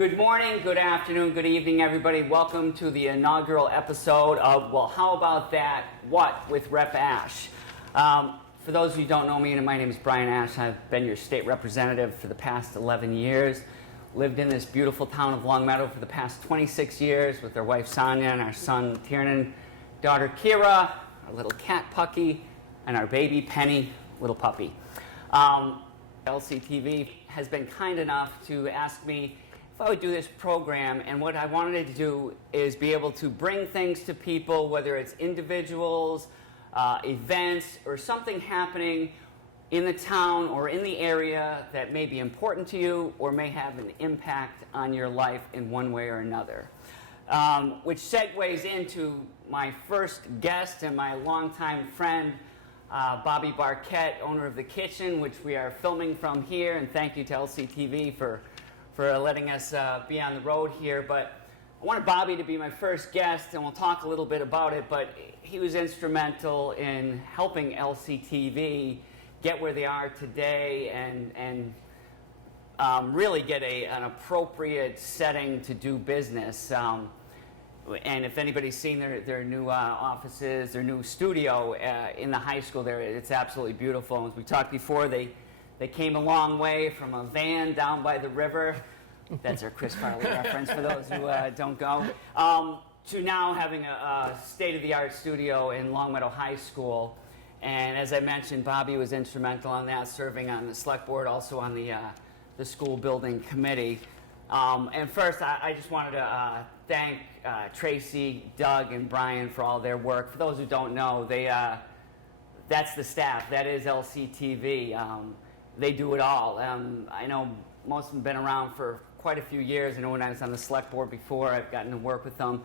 Good morning, good afternoon, good evening, everybody. Welcome to the inaugural episode of, well, how about that, what, with Rep. Ashe. For those of you who don't know me, my name is Brian Ashe. I've been your state representative for the past 11 years. Lived in this beautiful town of Longmeadow for the past 26 years with our wife Sonia and our son Tiernan, daughter Kira, our little cat Pucky, and our baby Penny, little puppy. LCTV has been kind enough to ask me if I would do this program, and what I wanted to do is be able to bring things to people, whether it's individuals, events, or something happening in the town or in the area that may be important to you or may have an impact on your life in one way or another. Which segues into my first guest and my longtime friend, Bobby Barkett, owner of The Kitchen, which we are filming from here, and thank you to LCTV for letting us be on the road here. But I wanted Bobby to be my first guest, and we'll talk a little bit about it, but he was instrumental in helping LCTV get where they are today and really get an appropriate setting to do business. And if anybody's seen their new offices, their new studio in the high school there, it's absolutely beautiful. As we talked before, they came a long way from a van down by the river. That's our Chris Farley reference for those who don't go. To now having a state-of-the-art studio in Longmeadow High School. And as I mentioned, Bobby was instrumental on that, serving on the select board, also on the school building committee. And first, I just wanted to thank Tracy, Doug, and Brian for all their work. For those who don't know, that's the staff. That is LCTV. They do it all. I know most of them have been around for quite a few years. I know when I was on the select board before, I've gotten to work with them.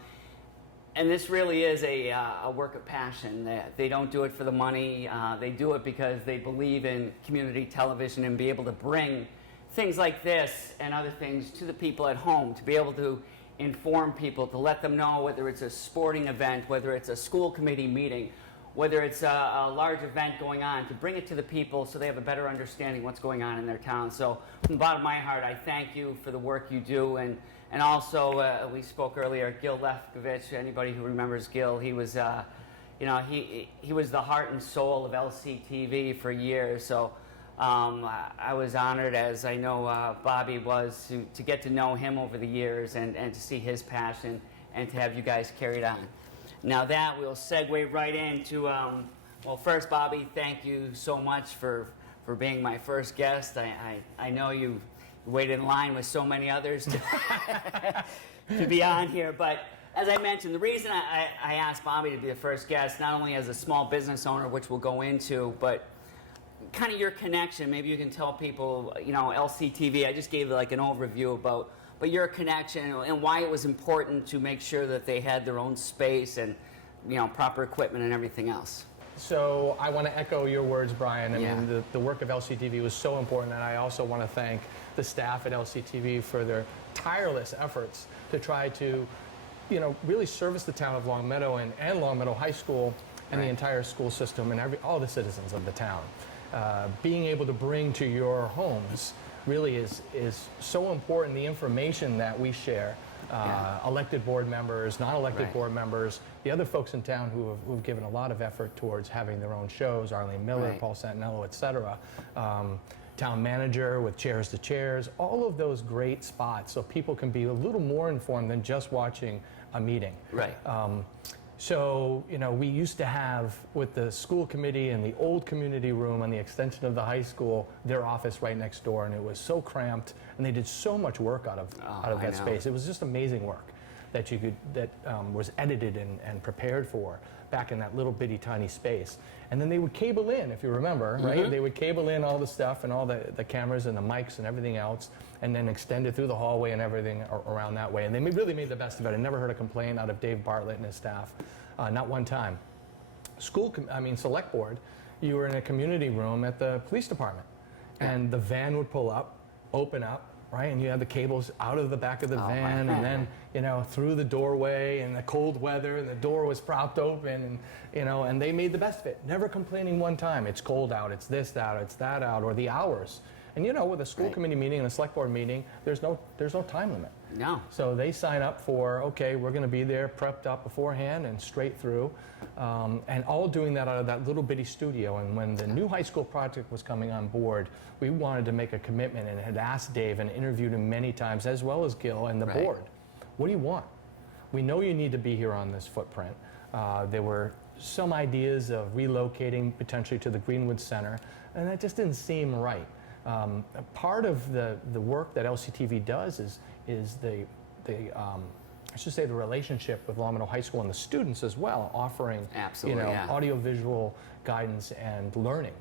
And this really is a work of passion. They don't do it for the money. They do it because they believe in community television and be able to bring things like this and other things to the people at home, to be able to inform people, to let them know whether it's a sporting event, whether it's a school committee meeting, whether it's a large event going on, to bring it to the people so they have a better understanding what's going on in their town. So from the bottom of my heart, I thank you for the work you do. And also, we spoke earlier, Gil Lefkovich, anybody who remembers Gil, he was, he was the heart and soul of LCTV for years. So I was honored, as I know Bobby was, to get to know him over the years and to see his passion and to have you guys carried on. Now that we'll segue right into, well, first, Bobby, thank you so much for being my first guest. I know you waited in line with so many others to be on here, but as I mentioned, the reason I asked Bobby to be the first guest, not only as a small business owner, which we'll go into, but kind of your connection. Maybe you can tell people, LCTV, I just gave like an overview about, but your connection and why it was important to make sure that they had their own space and, proper equipment and everything else. So I want to echo your words, Brian. I mean, the work of LCTV was so important, and I also want to thank the staff at LCTV for their tireless efforts to try to, really service the town of Longmeadow and Longmeadow High School and the entire school system and all the citizens of the town. Being able to bring to your homes really is so important. The information that we share, elected board members, non-elected board members, the other folks in town who've given a lot of effort towards having their own shows, Arlene Miller, Paul Santinello, et cetera. Town manager with Chairs to Chairs, all of those great spots so people can be a little more informed than just watching a meeting. Right. So, we used to have, with the school committee and the old community room on the extension of the high school, their office right next door, and it was so cramped, and they did so much work out of that space. It was just amazing work that was edited and prepared for back in that little bitty tiny space. And then they would cable in, if you remember, right? They would cable in all the stuff and all the cameras and the mics and everything else, and then extend it through the hallway and everything around that way. And they really made the best of it. I never heard a complaint out of Dave Bartlett and his staff, not one time. Select board, you were in a community room at the police department, and the van would pull up, open up, right? And you had the cables out of the back of the van, and then, through the doorway in the cold weather, and the door was propped open, and, and they made the best of it. Never complaining one time. It's cold out, it's this out, it's that out, or the hours. And with a school committee meeting and a select board meeting, there's no time limit. No. So they sign up for, okay, we're going to be there prepped up beforehand and straight through, and all doing that out of that little bitty studio. And when the new high school project was coming on board, we wanted to make a commitment and had asked Dave and interviewed him many times, as well as Gil and the board. What do you want? We know you need to be here on this footprint. There were some ideas of relocating potentially to the Greenwood Center, and that just didn't seem right. Part of the work that LCTV does is I should say the relationship with Long Meadow High School and the students as well, offering audiovisual guidance and learning.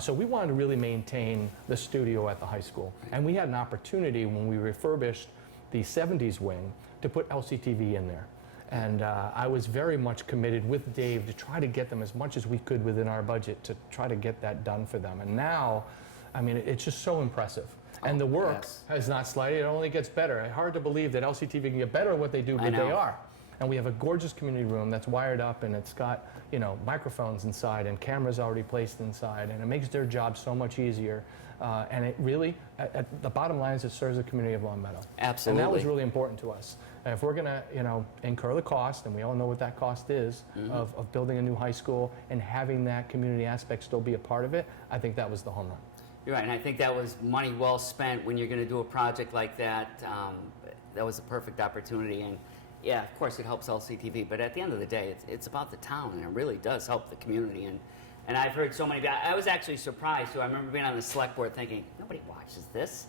So we wanted to really maintain the studio at the high school, and we had an opportunity when we refurbished the 70s wing to put LCTV in there. And I was very much committed with Dave to try to get them as much as we could within our budget to try to get that done for them. And now, I mean, it's just so impressive. And the work has not slided, it only gets better. It's hard to believe that LCTV can get better at what they do, but they are. And we have a gorgeous community room that's wired up, and it's got, you know, microphones inside and cameras already placed inside, and it makes their job so much easier. And it really, at the bottom line is it serves the community of Long Meadow. Absolutely. And that was really important to us. If we're going to, you know, incur the cost, and we all know what that cost is, of building a new high school and having that community aspect still be a part of it, I think that was the home run. You're right, and I think that was money well spent when you're going to do a project like that. That was a perfect opportunity, and yeah, of course it helps LCTV, but at the end of the day, it's about the town, and it really does help the community. And I've heard so many, I was actually surprised too. I remember being on the select board thinking, nobody watches this.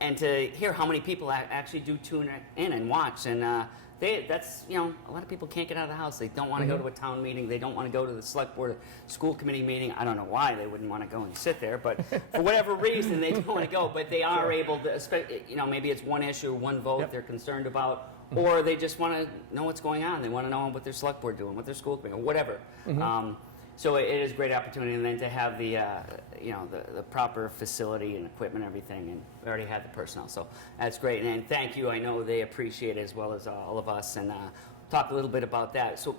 And to hear how many people actually do tune in and watch, and that's, you know, a lot of people can't get out of the house. They don't want to go to a town meeting. They don't want to go to the select board school committee meeting. I don't know why they wouldn't want to go and sit there, but for whatever reason they don't want to go. But they are able to, you know, maybe it's one issue, one vote they're concerned about, or they just want to know what's going on. They want to know what their select board doing, what their school committee, or whatever. So it is a great opportunity, and then to have the, you know, the proper facility and equipment and everything, and we already had the personnel, so that's great. And thank you, I know they appreciate it as well as all of us, and talk a little bit about that. So,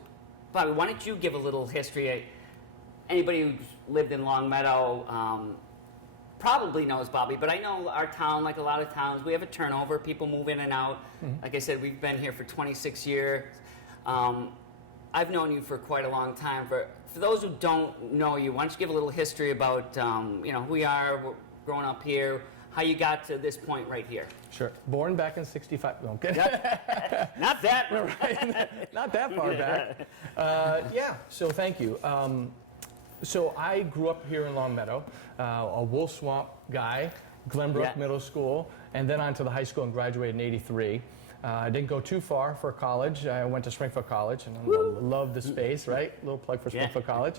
Bobby, why don't you give a little history? Anybody who's lived in Long Meadow probably knows Bobby, but I know our town, like a lot of towns, we have a turnover. People move in and out. Like I said, we've been here for 26 years. I've known you for quite a long time. For those who don't know you, why don't you give a little history about you know, who we are, growing up here, how you got to this point right here. Sure. Born back in '65. No, I'm kidding. Not that. Right. Not that far back. Yeah. So thank you. So I grew up here in Long Meadow, a Wolf Swamp guy, Glenbrook Middle School, and then on to the high school and graduated in '83. I didn't go too far for college. I went to Springfield College, and I love the space, right? Little plug for Springfield College.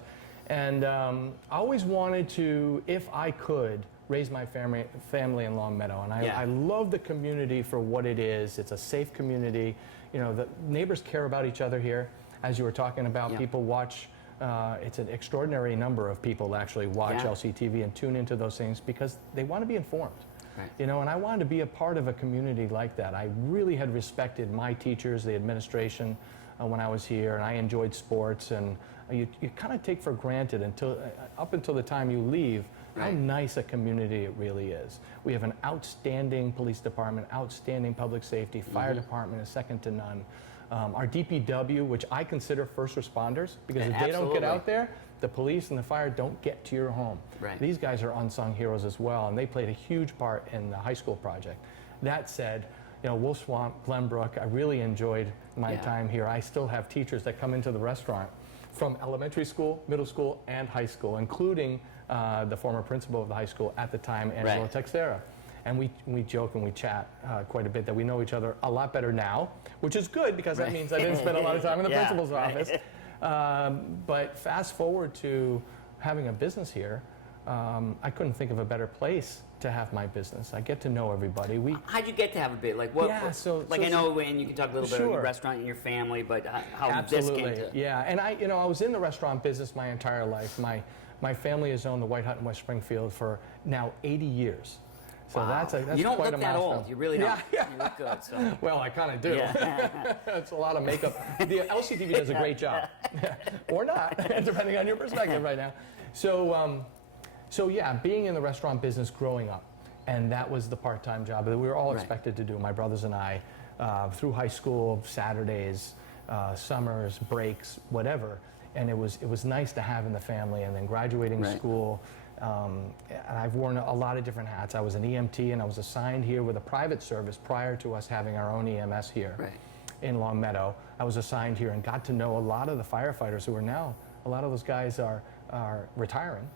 And I always wanted to, if I could, raise my family in Long Meadow. And I love the community for what it is. It's a safe community. You know, the neighbors care about each other here. As you were talking about, people watch. It's an extraordinary number of people actually watch LCTV and tune into those things because they want to be informed. You know, and I wanted to be a part of a community like that. I really had respected my teachers, the administration, when I was here, and I enjoyed sports. And you kind of take for granted up until the time you leave how nice a community it really is. We have an outstanding police department, outstanding public safety, fire department is second to none. Our DPW, which I consider first responders, because if they don't get out there, the police and the fire don't get to your home. These guys are unsung heroes as well, and they played a huge part in the high school project. That said, you know, Wolf Swamp, Glenbrook, I really enjoyed my time here. I still have teachers that come into the restaurant from elementary school, middle school, and high school, including the former principal of the high school at the time, Angelo Texera. And we joke and we chat quite a bit that we know each other a lot better now, which is good because that means I didn't spend a lot of time in the principal's office. But fast forward to having a business here, I couldn't think of a better place to have my business. I get to know everybody. How'd you get to have a bit? Like what? I know, and you can talk a little bit about your restaurant and your family, but how this came to. Yeah, and I was in the restaurant business my entire life. My family has owned the White Hut in West Springfield for now 80 years. So that's you don't quite look a that milestone. old. You really don't. You look good. So. Well, I kind of do. It's a lot of makeup. The LCTV does a great job, or not, depending on your perspective right now. So, yeah, being in the restaurant business growing up, And that was the part-time job that we were all Right. expected to do, my brothers and I, through high school, Saturdays, summers, breaks, whatever. And it was nice to have in the family. And then graduating Right. school, and I've worn a lot of different hats. I was an EMT, and I was assigned here with a private service prior to us having our own EMS here Right. in Long Meadow. I was assigned here and got to know a lot of the firefighters who are now, a lot of those guys are retiring.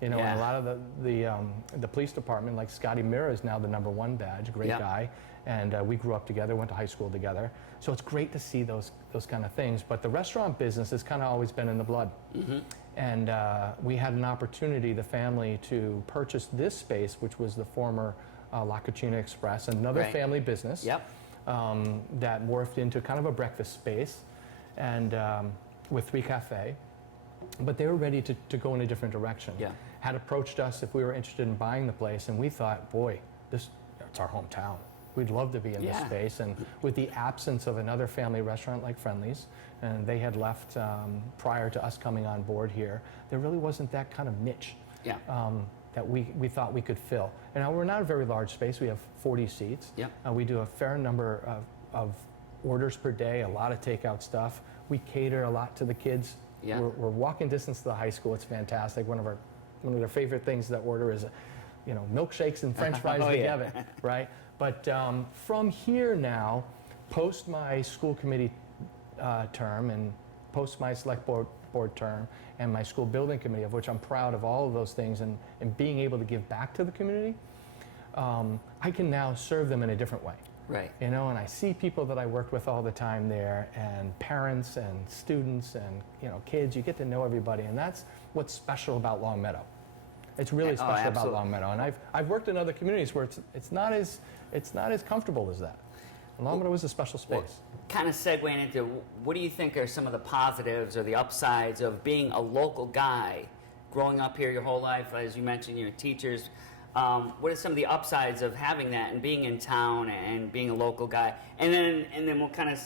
You know, and Yeah. a lot of the police department, like Scotty Mira is now the #1 badge, great Yeah. guy. And we grew up together, went to high school together. So it's great to see those kind of things. But the restaurant business has kind of always been in the blood. Mm-hmm. And we had an opportunity, the family, to purchase this space, which was the former La Cucina Express, another Right. family business Yep. that morphed into kind of a breakfast space, and with 3 Cafe. But they were ready to go in a different direction. Yeah. Had approached us if we were interested in buying the place, and we thought, boy, it's our hometown. We'd love to be in this Yeah. space. And with the absence of another family restaurant like Friendly's, and they had left prior to us coming on board here, there really wasn't that kind of niche Yeah. that we thought we could fill. And now we're not a very large space. We have 40 seats. Yep. We do a fair number of orders per day, a lot of takeout stuff. We cater a lot to the kids. Yeah. We're walking distance to the high school. It's fantastic. One of their favorite things to order is, milkshakes and French fries Oh, yeah. together, right? But from here now, post my school committee term and post my select board term and my school building committee, of which I'm proud of all of those things, and being able to give back to the community, I can now serve them in a different way. Right. And I see people that I worked with all the time there, and parents and students and kids. You get to know everybody, and that's what's special about Long Meadow. It's really Oh, special about absolutely. Long Meadow, and I've worked in other communities where it's not as comfortable as that. And Long Meadow is a special space. Kind of segueing into, what do you think are some of the positives or the upsides of being a local guy, growing up here your whole life, as you mentioned, teachers. What are some of the upsides of having that and being in town and being a local guy? And then we'll kind of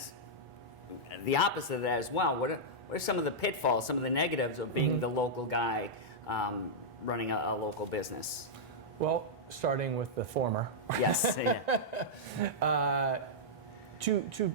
the opposite of that as well. What are some of the pitfalls, some of the negatives of being the local guy running a local business? Well, starting with the former. Yes. Yeah. To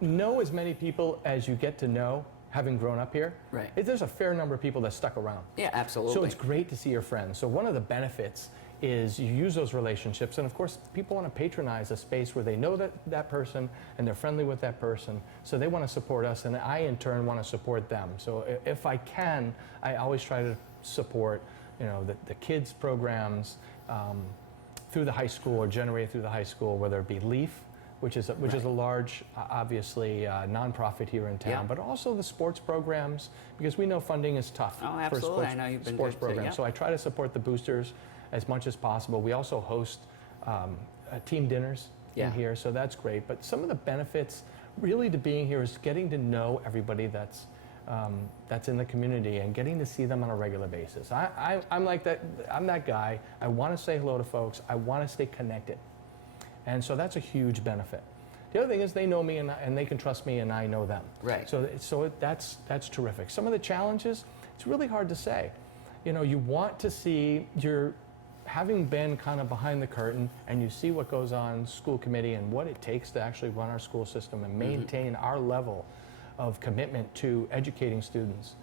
know as many people as you get to know, having grown up here, Right. there's a fair number of people that stuck around. Yeah, absolutely. So it's great to see your friends. So one of the benefits is you use those relationships, and of course people want to patronize a space where they know that person and they're friendly with that person, so they want to support us, and I in turn want to support them. So if I can, I always try to support the kids programs through the high school or generated through the high school, whether it be LEAF, which is a large, obviously, nonprofit here in town, Yeah. but also the sports programs, because we know funding is tough Oh, for absolutely. I know you've been sports good too, programs. yeah. So I try to support the boosters as much as possible. We also host team dinners Yeah. in here, so that's great. But some of the benefits really to being here is getting to know everybody that's in the community and getting to see them on a regular basis. I'm like that. I'm that guy. I want to say hello to folks. I want to stay connected. And so that's a huge benefit. The other thing is they know me and they can trust me and I know them. Right. So that's terrific. Some of the challenges, it's really hard to say. You want to see, having been kind of behind the curtain and you see what goes on school committee and what it takes to actually run our school system and maintain our level of commitment to educating students.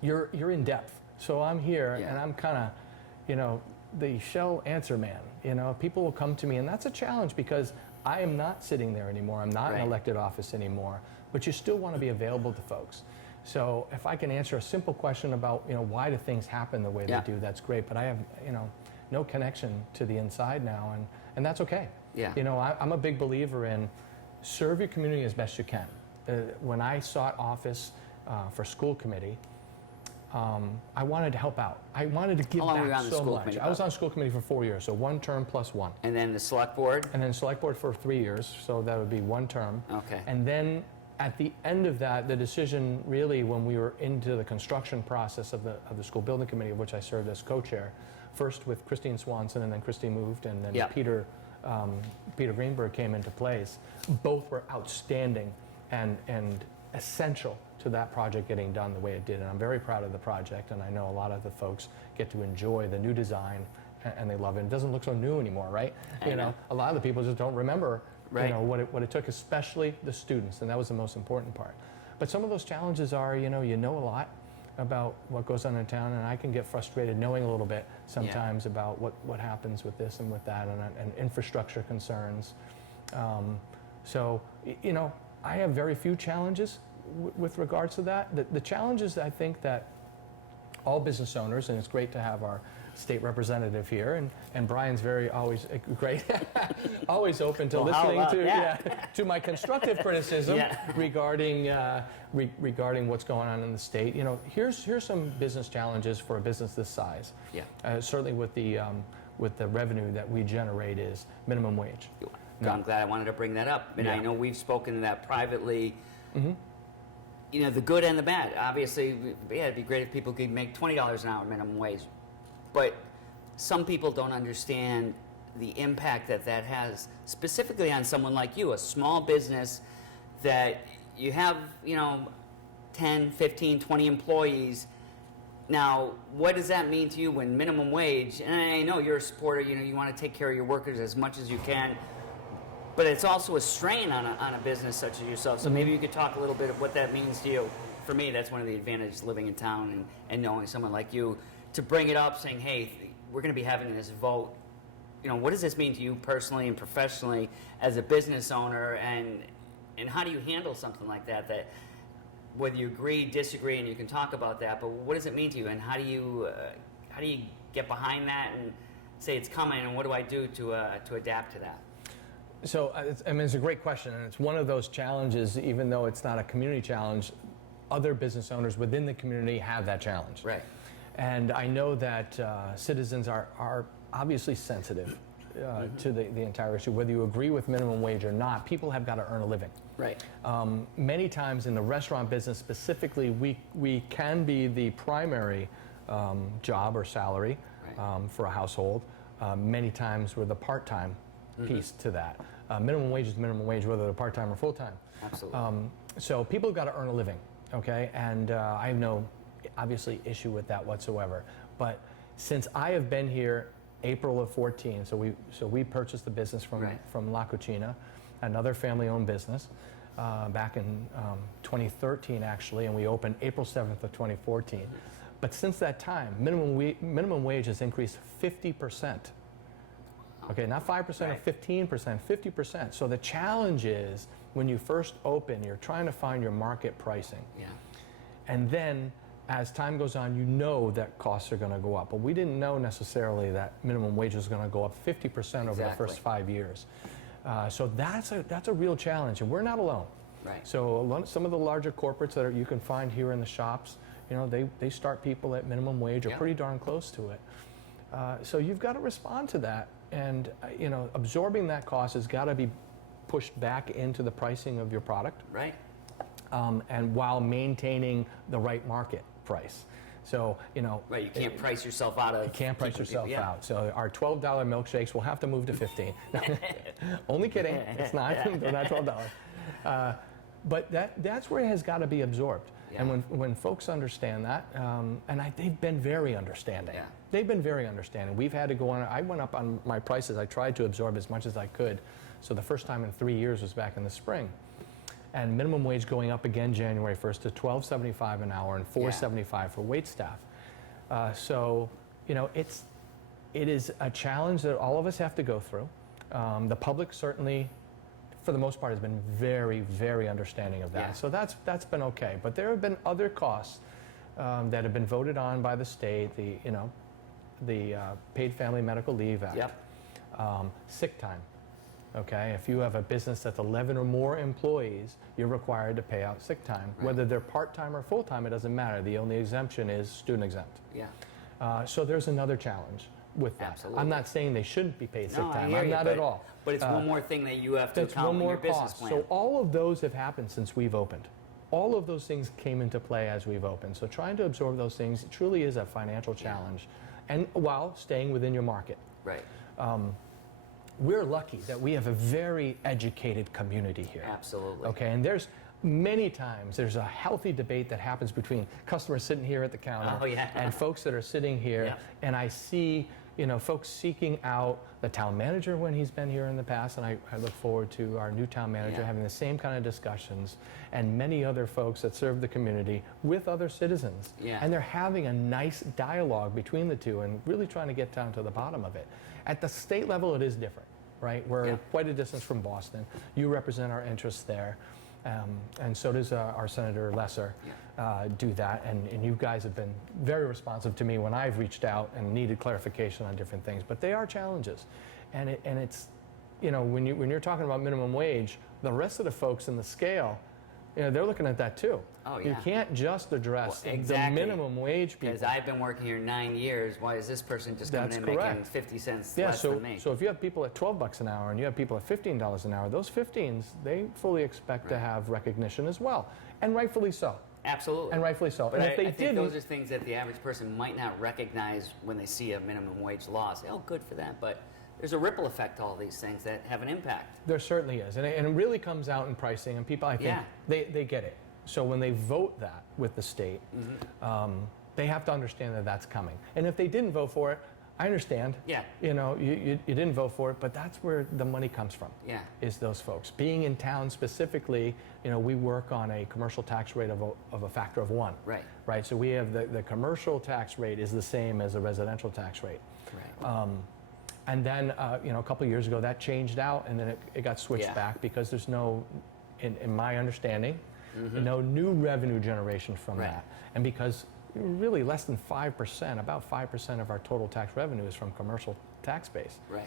You're in depth. So I'm here Yeah. and I'm kind of, the shell answer man. People will come to me, and that's a challenge because I am not sitting there anymore. I'm not in Right. elected office anymore, but you still want to be available to folks. So if I can answer a simple question about, why do things happen the way Yeah. they do, that's great. But I have, no connection to the inside now, and that's okay. Yeah. I'm a big believer in serve your community as best you can. When I sought office for school committee, I wanted to help out. I wanted to give How long were you back on the so school much. committee? I was on school committee for 4 years, so 1 term plus 1. And then the select board? And then select board for 3 years, so that would be 1 term. Okay. And then at the end of that, the decision really, when we were into the construction process of the school building committee, of which I served as co-chair, first with Christine Swanson, and then Christine moved, and then Yeah. Peter Greenberg came into place. Both were outstanding and essential to that project getting done the way it did. And I'm very proud of the project, and I know a lot of the folks get to enjoy the new design and they love it. It doesn't look so new anymore, right? You know, a lot of the people just don't remember, Right. you know, what it took, especially the students, and that was the most important part. But some of those challenges are, you know a lot about what goes on in town, and I can get frustrated knowing a little bit sometimes about what happens with this and with that, and infrastructure concerns. So, you know, I have very few challenges with regards to that. The challenges I think that all business owners, and it's great to have our state representative here, and Brian's always great, always open to listening to my constructive criticism regarding regarding what's going on in the state. You know, here's some business challenges for a business this size. Certainly with the revenue that we generate is minimum wage. I'm glad I wanted to bring that up, and I know we've spoken to that privately. You know, the good and the bad. Obviously, it'd be great if people could make $20 an hour minimum wage, but some people don't understand the impact that has specifically on someone like you, a small business that you have, you know, 10, 15, 20 employees. Now, what does that mean to you when minimum wage, and I know you're a supporter, you know, you want to take care of your workers as much as you can, but it's also a strain on a business such as yourself. So maybe you could talk a little bit of what that means to you. For me, that's one of the advantages living in town and knowing someone like you, to bring it up saying, hey, we're going to be having this vote. You know, what does this mean to you personally and professionally as a business owner, and how do you handle something like that, whether you agree, disagree, and you can talk about that, but what does it mean to you, and how do you get behind that and say it's coming, and what do I do to adapt to that? So, I mean, it's a great question, and it's one of those challenges, even though it's not a community challenge, other business owners within the community have that challenge. Right. And I know that citizens are obviously sensitive to the entire issue. Whether you agree with minimum wage or not, people have got to earn a living. Right. Many times in the restaurant business specifically, we can be the primary job or salary for a household. Many times we're the part-time piece to that. Minimum wage is minimum wage, whether they're part-time or full-time. Absolutely. So people have got to earn a living, okay? And I have no, obviously, issue with that whatsoever. But since I have been here April of 14, so we purchased the business from La Cucina, another family-owned business, back in 2013 actually, and we opened April 7th of 2014. But since that time, minimum wage has increased 50%. Okay, not 5% or 15%, 50%. So the challenge is when you first open, you're trying to find your market pricing. Yeah. And then as time goes on, you know that costs are going to go up. But we didn't know necessarily that minimum wage was going to go up 50% over the first 5 years. So that's a real challenge, and we're not alone. Right. So some of the larger corporates that you can find here in the shops, you know, they start people at minimum wage or pretty darn close to it. So you've got to respond to that, and you know, absorbing that cost has got to be pushed back into the pricing of your product. Right. And while maintaining the right market price. So, you know. Right, you can't price yourself out of. You can't price yourself out. So our $12 milkshakes will have to move to 15. Only kidding. It's not. They're not $12. But that's where it has got to be absorbed. Yeah. And when folks understand that, and they've been very understanding. Yeah. They've been very understanding. We've had to go on. I went up on my prices. I tried to absorb as much as I could. So the first time in 3 years was back in the spring. And minimum wage going up again January 1st to $12.75 an hour and $4.75 for wait staff. So, you know, it is a challenge that all of us have to go through. The public certainly, for the most part, has been very, very understanding of that. Yeah. So that's been okay. But there have been other costs that have been voted on by the state. The Paid Family Medical Leave Act, sick time. Okay, if you have a business that's 11 or more employees, you're required to pay out sick time. Right. Whether they're part-time or full-time, it doesn't matter. The only exemption is student exempt. Yeah. So there's another challenge with that. Absolutely. I'm not saying they shouldn't be paid sick time. I'm not at all. But it's one more thing that you have to account in your business plan. So all of those have happened since we've opened. All of those things came into play as we've opened. So trying to absorb those things truly is a financial challenge, and while staying within your market. Right. We're lucky that we have a very educated community here. Absolutely. Okay, and many times there's a healthy debate that happens between customers sitting here at the counter Oh, yeah. and folks that are sitting here, Yeah. and I see folks seeking out the town manager when he's been here in the past, and I look forward to our new town manager Yeah. having the same kind of discussions, and many other folks that serve the community with other citizens. Yeah. And they're having a nice dialogue between the two and really trying to get down to the bottom of it. At the state level, it is different, right? We're Yeah. quite a distance from Boston. You represent our interests there. And so does our Senator Lesser do that. And you guys have been very responsive to me when I've reached out and needed clarification on different things. But they are challenges. And it's, when you're talking about minimum wage, the rest of the folks in the scale, they're looking at that too. Oh, You yeah. can't just address Well, exactly. the minimum wage people. Because I've been working here 9 years. Why is this person just coming That's in making correct. 50 cents Yeah, less so, than me? so if you have people at $12 an hour and you have people at $15 an hour, those 15s, they fully expect to Right. have recognition as well. And rightfully so. Absolutely. And rightfully so. But And if they I think didn't, those are things that the average person might not recognize when they see a minimum wage law. Say, oh, good for them. But there's a ripple effect to all these things that have an impact. there certainly is. And it really comes out in pricing, and people, I think, Yeah. they get it. So when they vote that with the state, they have to understand that that's coming. And if they didn't vote for it, I understand. Yeah. You didn't vote for it, but that's where the money comes from. Yeah. Is those folks. Being in town specifically, we work on a commercial tax rate of a factor of 1. Right. Right. So we have the commercial tax rate is the same as the residential tax rate. Right. And then, a couple of years ago, that changed out, and then it got switched Yeah. back because there's no, in my understanding, no new revenue generation from Right. that. And because really less than 5%, about 5% of our total tax revenue is from commercial tax base. Right.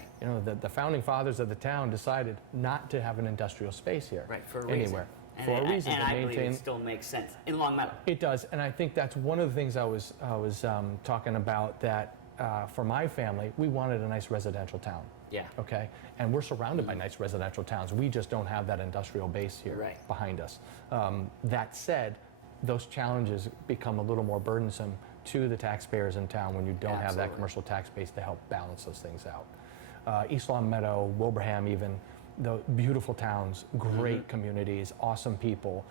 The founding fathers of the town decided not to have an industrial space here. Right, for a anywhere. reason. For a reason And to I believe maintain. it still makes sense in Long Meadow. It does, and I think that's one of the things I was talking about, that for my family, we wanted a nice residential town. Yeah. Okay, and we're surrounded by nice residential towns. We just don't have that industrial base here Right. behind us. That said, those challenges become a little more burdensome to the taxpayers in town when you don't have that Absolutely. commercial tax base to help balance those things out. East Long Meadow, Wilbraham even, the beautiful towns, great communities, awesome people,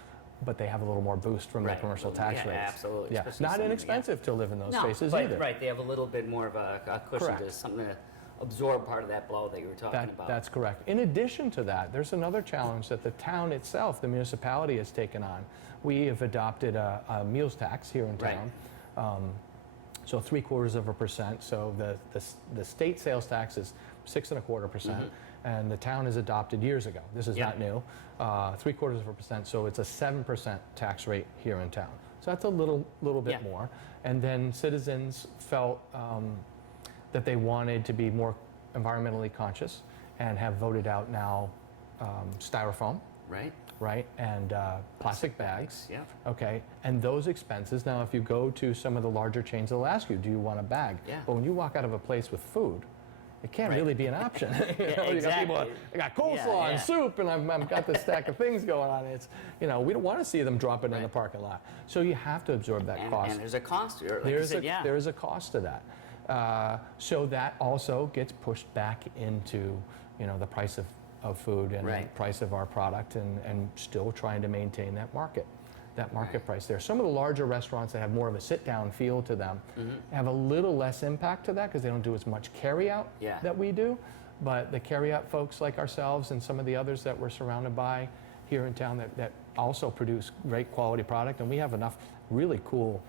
but they have a little more boost from Right. the commercial tax Yeah, rates. absolutely. Yeah, Especially not some- inexpensive to live in those No, spaces but, either. right, they have a little bit more of a cushion to Correct. something to absorb part of that blow that you were talking about. That's correct. In addition to that, there's another challenge that the town itself, the municipality, has taken on. We have adopted a meals tax here in Right. town. So 0.75%. So the state sales tax is 6.25%, and the town has adopted years ago. This is Yeah. not new. 0.75%. So it's a 7% tax rate here in town. So that's a little bit Yeah. more. And then citizens felt that they wanted to be more environmentally conscious and have voted out now styrofoam, Right? right, and plastic bags. Yeah. Okay, and those expenses. Now, if you go to some of the larger chains, they'll ask you, do you want a bag? Yeah. But when you walk out of a place with food, it can't Right. really be an option. You Yeah, know, you got people, exactly. I got coleslaw Yeah, and yeah. soup, and I've got this stack of things going on. It's, we don't want to see them drop it in the Right. parking lot. So you have to absorb that cost. And there's a cost to it. Like you There's said, yeah. there is a cost to that. So that also gets pushed back into the price of food and Right. the price of our product, and still trying to maintain that market Right. price there. Some of the larger restaurants that have more of a sit-down feel to them have a little less impact to that because they don't do as much carry-out Yeah. that we do. But the carry-out folks like ourselves and some of the others that we're surrounded by here in town that also produce great quality product, and we have enough really cool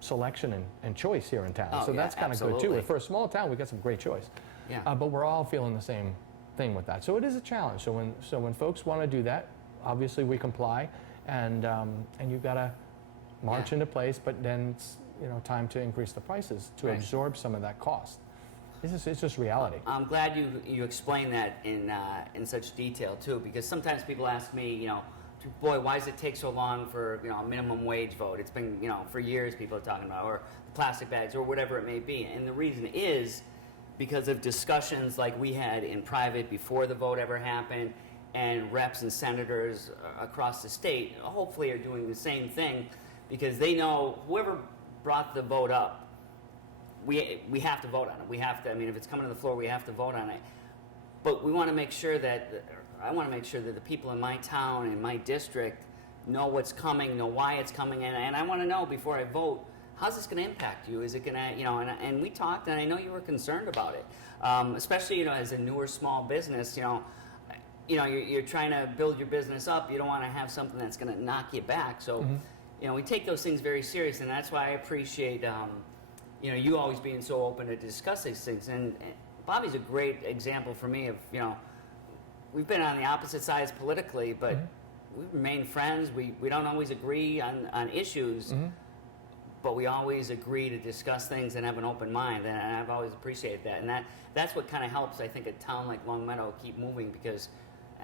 selection and choice here in town. Oh, So yeah, that's kind of good too. absolutely. For a small town, we've got some great choice. Yeah. But we're all feeling the same thing with that. So it is a challenge. So when folks want to do that, obviously we comply, and you've got to march Yeah. into place. But then it's time to increase the prices to Right. absorb some of that cost. It's just reality. I'm glad you explained that in such detail too, because sometimes people ask me, boy, why does it take so long for a minimum wage vote? It's been for years people are talking about, or plastic bags, or whatever it may be, and the reason is because of discussions like we had in private before the vote ever happened, and reps and senators across the state hopefully are doing the same thing, because they know whoever brought the vote up, we have to vote on it. We have to. I mean, if it's coming to the floor, we have to vote on it. But we want to make sure that I want to make sure that the people in my town and my district know what's coming, know why it's coming, and I want to know before I vote, how's this going to impact you? Is it going to, and we talked, and I know you were concerned about it, especially, as a newer small business, you're trying to build your business up. You don't want to have something that's going to knock you back. So, we take those things very serious, and that's why I appreciate, you always being so open to discuss these things. And Bobby's a great example for me of, we've been on the opposite sides politically, but we remain friends. We don't always agree on issues, but we always agree to discuss things and have an open mind, and I've always appreciated that. And that's what kind of helps, I think, a town like Long Meadow keep moving, because,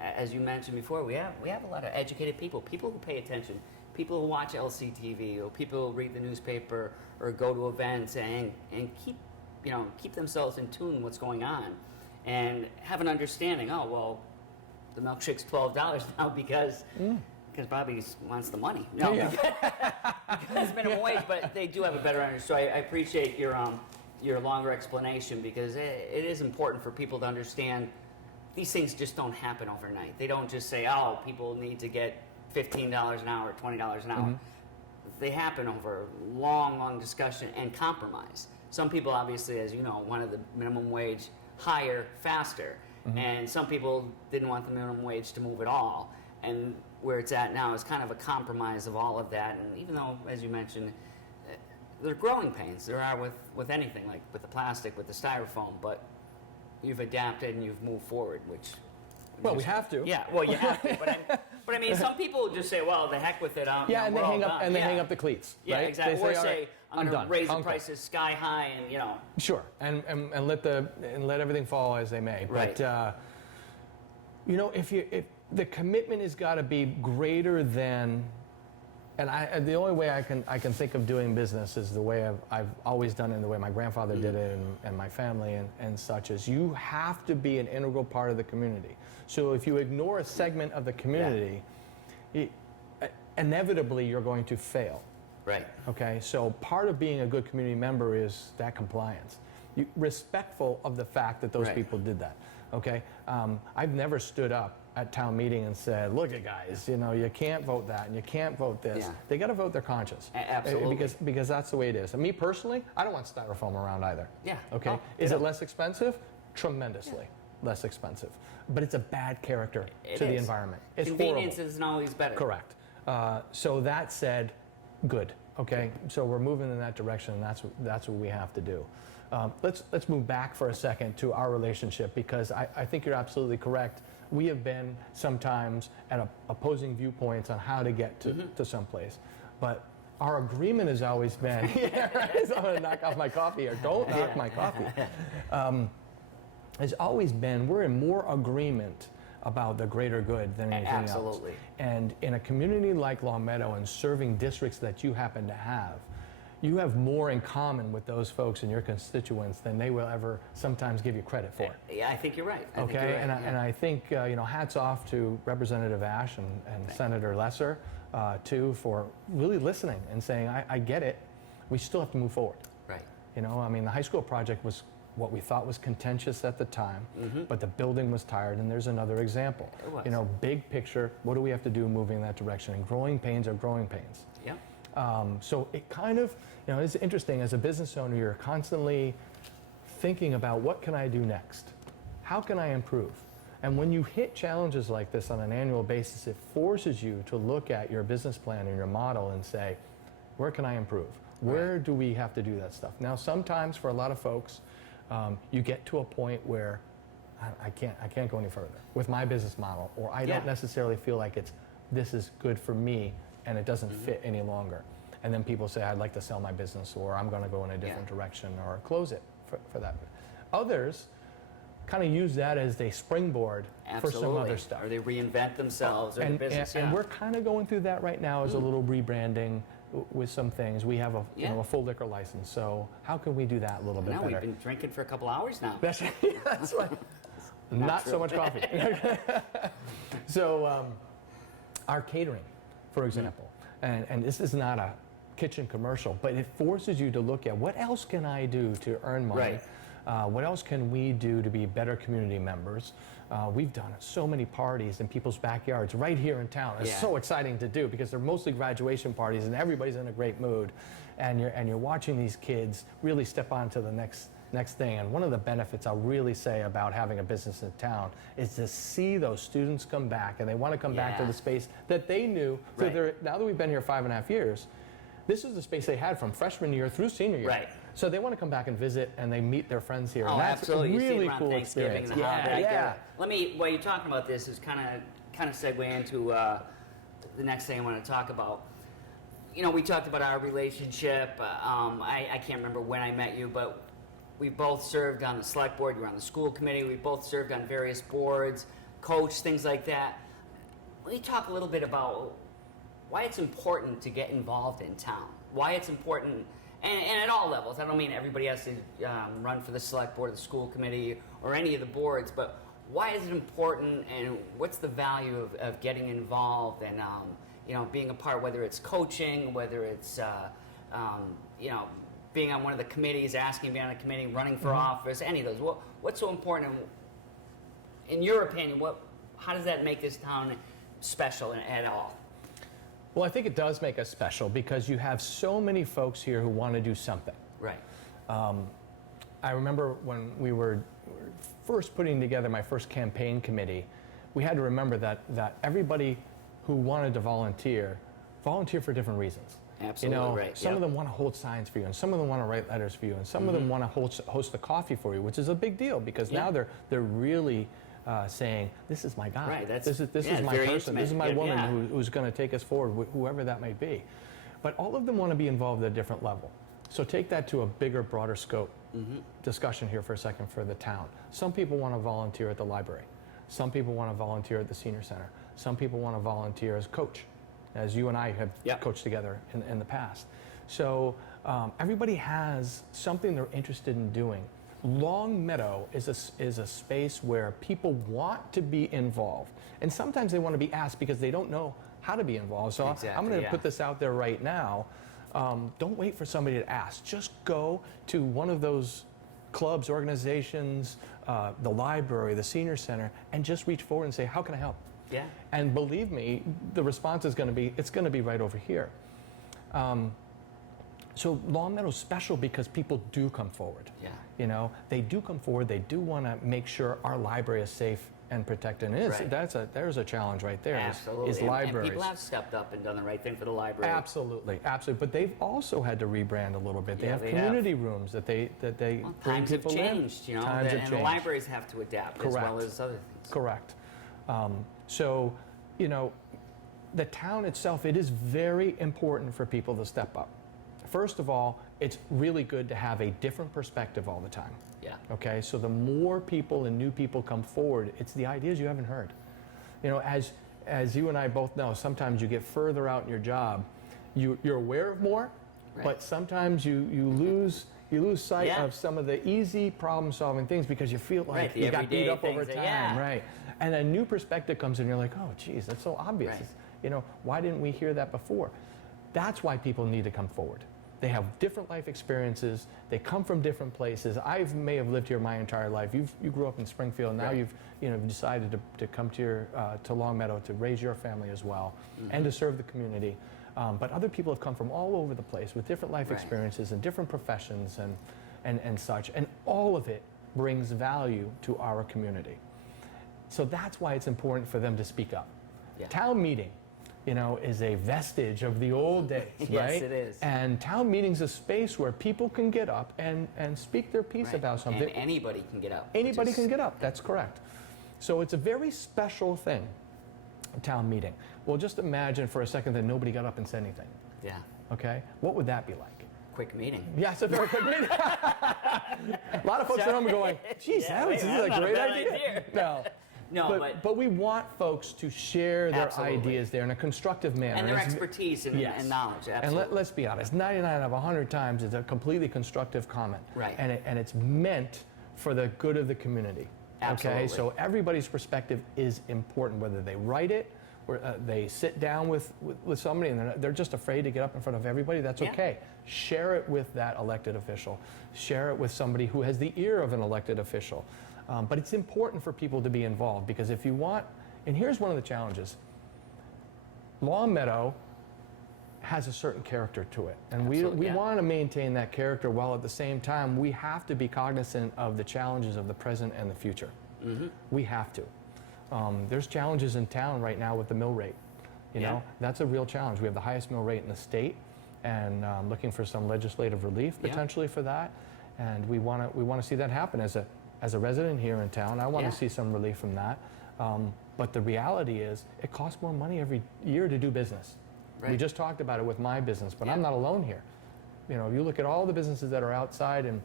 as you mentioned before, we have a lot of educated people who pay attention, people who watch LCTV, or people who read the newspaper or go to events and keep themselves in tune with what's going on, and have an understanding. Oh, well, the milkshake's $12 now because Bobby wants the money. No, because it's minimum wage, but they do have a better understanding. So I appreciate your longer explanation, because it is important for people to understand these things just don't happen overnight. They don't just say, oh, people need to get $15 an hour, $20 an hour. They happen over long, long discussion and compromise. Some people, obviously, as you know, wanted the minimum wage higher, faster. And some people didn't want the minimum wage to move at all. And where it's at now is kind of a compromise of all of that. And even though, as you mentioned, there are growing pains. There are with anything, like with the plastic, with the styrofoam. But you've adapted and you've moved forward, which... Well, we have to. Yeah, well, you have to. But I mean, some people just say, well, the heck with it. Yeah, and they hang up the cleats. Yeah, right? exactly. They Or say, I'm going to raise the Uncle. prices sky high, and Sure, and let everything fall as they may. Right. But if the commitment has got to be greater than, and the only way I can think of doing business is the way I've always done it, and the way my grandfather did it, and my family and such, is you have to be an integral part of the community. So if you ignore a segment of the community, inevitably you're going to fail. Right. Okay, so part of being a good community member is that compliance. Respectful of the fact that those people did that. Okay, I've never stood up at town meeting and said, look at guys, you can't vote that and you can't vote this. Yeah. They got to vote their conscience. Absolutely. Because that's the way it is. And me personally, I don't want styrofoam around either. Yeah. Okay, Oh, is it less expensive? Tremendously less expensive. But it's a bad character to the environment. It's Convenience horrible. isn't always better. Correct. So that said, good. Okay, so we're moving in that direction, and that's what we have to do. Let's move back for a second to our relationship, because I think you're absolutely correct. We have been sometimes at opposing viewpoints on how to get to someplace, but our agreement has always been. Yeah, right. So I'm going to knock off my coffee here. Don't knock my coffee. Has always been, we're in more agreement about the greater good than anything else. Absolutely. And in a community like Long Meadow, and serving districts that you happen to have, you have more in common with those folks and your constituents than they will ever sometimes give you credit for. Yeah, I think you're right. And I think hats off to Representative Ashe and Senator Lesser too, for really listening and saying, I get it. We still have to move forward. Right. I mean, the high school project was what we thought was contentious at the time, but the building was tired, and there's another example. It was. Big picture, what do we have to do moving in that direction? And growing pains are growing pains. Yeah. So it kind of, it's interesting, as a business owner, you're constantly thinking about, what can I do next? How can I improve? And when you hit challenges like this on an annual basis, it forces you to look at your business plan and your model and say, where can I improve? Where do we have to do that stuff? Now, sometimes for a lot of folks, you get to a point where I can't go any further with my business model, or I don't necessarily feel like this is good for me, and it doesn't fit any longer. And then people say, I'd like to sell my business, or I'm going to go in a different direction, or close it for that. Others kind of use that as a springboard for some other stuff. Or they reinvent themselves or their business. And we're kind of going through that right now as a little rebranding with some things. We have a full liquor license, so how can we do that a little bit better? We've been drinking for a couple hours now. That's right. Not so much coffee. So our catering, for example, and this is not a kitchen commercial, but it forces you to look at, what else can I do to earn money? Right. What else can we do to be better community members? We've done so many parties in people's backyards right here in town. It's so exciting to do because they're mostly graduation parties and everybody's in a great mood. And you're watching these kids really step on to the next thing. And one of the benefits I'll really say about having a business in town is to see those students come back, and they want to come back to the space that they knew. Now that we've been here 5.5 years, this is the space they had from freshman year through senior year. Right. So they want to come back and visit, and they meet their friends here. Oh, and that's absolutely. a really you see it around cool Thanksgiving experience. and the holiday. Yeah. Let me, while you're talking about this, is kind of segue into the next thing I want to talk about. You know, we talked about our relationship. I can't remember when I met you, but we both served on the select board. You were on the school committee. We both served on various boards, coached, things like that. Let me talk a little bit about why it's important to get involved in town. Why it's important, and at all levels. I don't mean everybody has to run for the select board, the school committee, or any of the boards, but why is it important, and what's the value of getting involved and you know, being a part, whether it's coaching, whether it's you know, being on one of the committees, asking to be on a committee, running for office, any of those. What's so important? In your opinion, how does that make this town special at all? Well, I think it does make us special because you have so many folks here who want to do something. Right. I remember when we were first putting together my first campaign committee, we had to remember that everybody who wanted to volunteer for different reasons. Absolutely, you know, right. Some of them want to hold signs for you, and some of them want to write letters for you, and some of them want to host the coffee for you, which is a big deal because now they're really saying, this is my guy. Right, this is my person. Intimate. This is my woman who's going to take us forward, whoever that may be. But all of them want to be involved at a different level. So take that to a bigger, broader scope discussion here for a second for the town. Some people want to volunteer at the library. Some people want to volunteer at the senior center. Some people want to volunteer as coach, as you and I have coached together in the past. So everybody has something they're interested in doing. Long Meadow is a space where people want to be involved. And sometimes they want to be asked because they don't know how to be involved. So I'm going to put this out there right now. Don't wait for somebody to ask. Just go to one of those clubs, organizations, the library, the senior center, and just reach forward and say, how can I help? Yeah. And believe me, the response is going to be, it's going to be right over here. So Long Meadow's special because people do come forward. Yeah. You know, they do come forward. They do want to make sure our library is safe and protected. And there's a challenge right there. Absolutely. Is libraries. And people have stepped up and done the right thing for the library. Absolutely. But they've also had to rebrand a little bit. They have community rooms that they bring times have people changed, in. you know, and the libraries have to adapt as well as other things. Correct. So, you know, the town itself, it is very important for people to step up. First of all, it's really good to have a different perspective all the time. Yeah. Okay, so the more people and new people come forward, it's the ideas you haven't heard. You know, as you and I both know, sometimes you get further out in your job, you're aware of more, but sometimes you lose sight of some of the easy problem-solving things because you feel like you got beat up over time, right? And a new perspective comes in, you're like, oh, geez, that's so obvious. Right. You know, why didn't we hear that before? That's why people need to come forward. They have different life experiences. They come from different places. I may have lived here my entire life. You grew up in Springfield. Now you've decided to come to Long Meadow to raise your family as well and to serve the community. But other people have come from all over the place with different life experiences and different professions and such. And all of it brings value to our community. So that's why it's important for them to speak up. Yeah. Town meeting, you know, is a vestige of the old days, right? Yes, it is. And town meeting's a space where people can get up and speak their piece about something. And anybody can get up. Anybody can get up, that's correct. So it's a very special thing, a town meeting. Well, just imagine for a second that nobody got up and said anything. Yeah. Okay? What would that be like? Quick meeting. Yeah, it's a very quick meeting. A lot of folks at home are going, geez, this is a great idea. No, but we want folks to share their ideas there in a constructive manner. And their expertise and knowledge, absolutely. And let's be honest, 99 out of 100 times it's a completely constructive comment. Right. And it's meant for the good of the community. Absolutely. Okay, so everybody's perspective is important, whether they write it, where they sit down with somebody and they're just afraid to get up in front of everybody, that's okay. Share it with that elected official. Share it with somebody who has the ear of an elected official. But it's important for people to be involved, because if you want, and here's one of the challenges, Long Meadow has a certain character to it, and we want to maintain that character, while at the same time we have to be cognizant of the challenges of the present and the future. We have to. There's challenges in town right now with the mill rate. You know, that's a real challenge. We have the highest mill rate in the state, and looking for some legislative relief potentially for that. And we want to see that happen. As a resident here in town, I want to see some relief from that. But the reality is, it costs more money every year to do business. We just talked about it with my business, but I'm not alone here. You know, you look at all the businesses that are outside and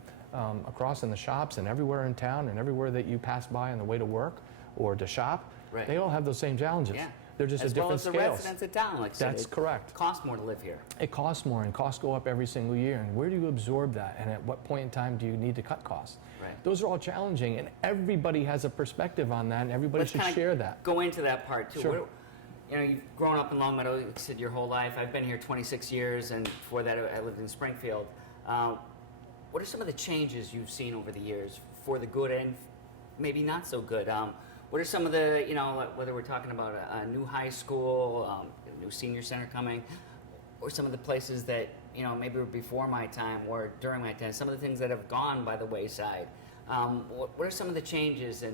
across in the shops and everywhere in town and everywhere that you pass by on the way to work or to shop, they all have those same challenges. They're just at different scales. As well as the residents of town, like I said. That's correct. It costs more to live here. It costs more, and costs go up every single year. And where do you absorb that? And at what point in time do you need to cut costs? Those are all challenging, and everybody has a perspective on that, and everybody should share that. Go into that part too. You know, you've grown up in Long Meadow, you said, your whole life. I've been here 26 years, and before that I lived in Springfield. What are some of the changes you've seen over the years, for the good and maybe not so good? What are some of the, you know, whether we're talking about a new high school, a new senior center coming, or some of the places that, you know, maybe were before my time or during my time, some of the things that have gone by the wayside? What are some of the changes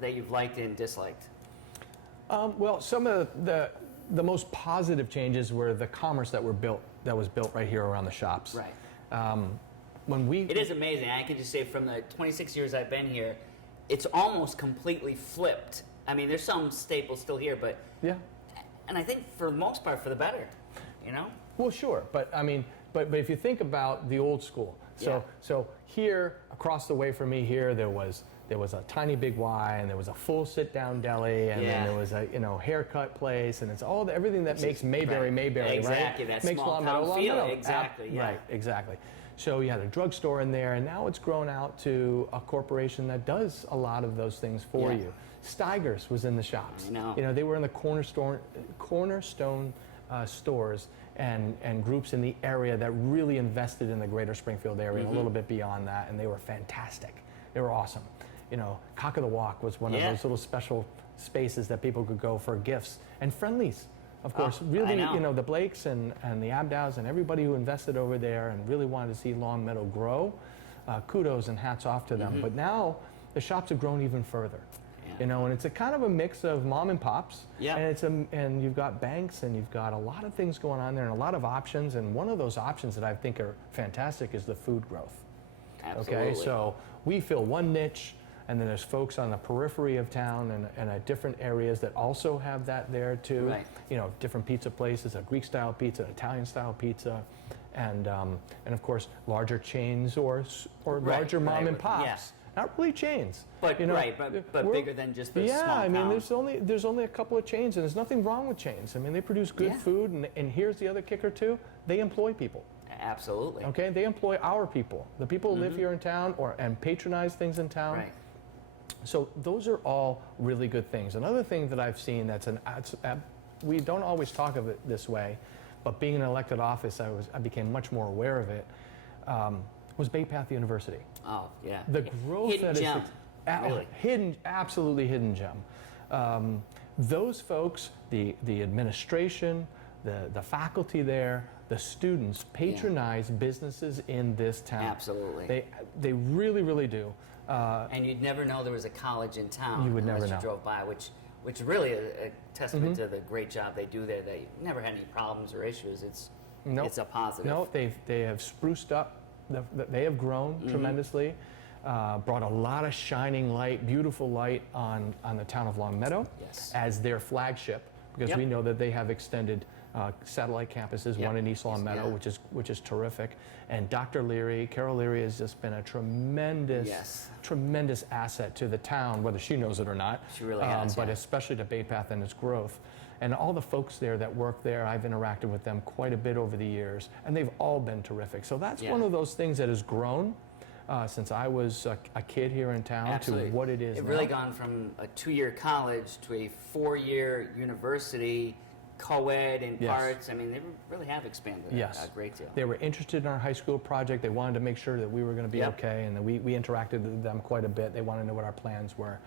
that you've liked and disliked? Well, some of the most positive changes were the commerce that was built right here around the shops. It is amazing. I can just say, from the 26 years I've been here, it's almost completely flipped. I mean, there's some staples still here, but and I think for the most part for the better, you know? Well, sure, but I mean, but if you think about the old school, so here across the way from me here, there was a tiny Big Y, and there was a full sit-down deli, and then there was a haircut place, and it's everything that makes Mayberry Mayberry, exactly, right? That makes small town feel, exactly, right, exactly. So you had a drugstore in there, and now it's grown out to a corporation that does a lot of those things for you. Steiger's was in the shops. You know, they were in the cornerstone stores and groups in the area that really invested in the greater Springfield area and a little bit beyond that, and they were fantastic. They were awesome. You know, Cock of the Walk was one of those little special spaces that people could go for gifts. And Friendly's, of course, really, you know, the Blakes and the Abdows and everybody who invested over there and really wanted to see Long Meadow grow, kudos and hats off to them. But now the shops have grown even further. You know, and it's a kind of a mix of mom and pops, and you've got banks, and you've got a lot of things going on there, and a lot of options. And one of those options that I think are fantastic is the food growth. Okay, so we fill one niche, and then there's folks on the periphery of town and at different areas that also have that there too. You know, different pizza places, a Greek-style pizza, Italian-style pizza, and of course larger chains or larger mom and pops. Not really chains, but you know, but bigger than just the small I mean, town. there's only a couple of chains, and there's nothing wrong with chains. I mean, they produce good food, and here's the other kicker too: they employ people. Absolutely. Okay, they employ our people, the people who live here in town and patronize things in town. So those are all really good things. Another thing that I've seen we don't always talk of it this way, but being in an elected office, I became much more aware of it. Was Bay Path University. Oh, yeah. The growth hidden gem. Really. Absolutely hidden gem. Those folks, the administration, the faculty there, the students patronize businesses in this town. Absolutely. They really, really do. And you'd never know there was a college in town. You would never know. Unless you drove by, which really is a testament to the great job they do there. They never had any problems or issues. It's a positive. No, they have spruced up. They have grown tremendously, brought a lot of shining light, beautiful light on the town of Long Meadow as their flagship, because we know that they have extended satellite campuses, one in East Long Meadow, which is terrific. And Dr. Leary, Carol Leary, has just been a tremendous asset to the town, whether she knows it or not. She really has, but especially to Bay Path and its growth. And all the folks there that work there, I've interacted with them quite a bit over the years, and they've all been terrific. So that's one of those things that has grown. since I was a kid here in town Absolutely. to what it is It now. really gone from a 2-year college to a 4-year university, co-ed in Yes. parts. I mean, they really have expanded Yes. a great deal. They were interested in our high school project. They wanted to make sure that we were going to be Yep. okay, and that we interacted with them quite a bit. They wanted to know what our plans were.